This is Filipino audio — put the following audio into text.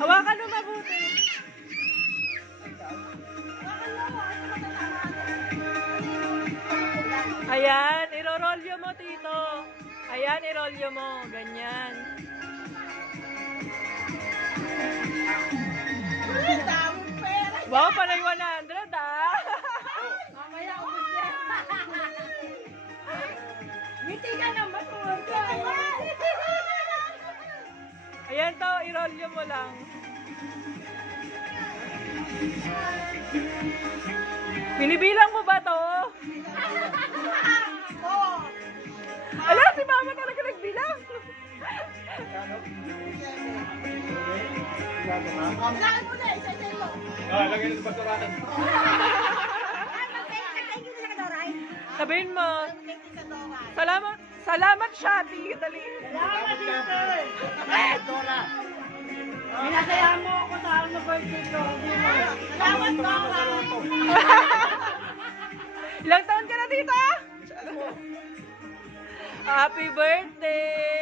Hawakan mo mabuti. Ayan, irorolyo mo, Tito. Ayan, irolyo mo. Ganyan. Wow, panay 100, ah. Mamaya, ubus yan. Ngiti ka naman, Ayan to, irolyo mo lang. Binibilang mo ba to? Ala, si Mama talaga nagbilang. Saan mo na, isa-isa mo. Lagay na sa basurahan. Sabihin mo, salamat Shopee. Dali. Minasaya mo ako sa ano birthday ko. Salamat ko. Ilang taon ka na dito? Happy birthday!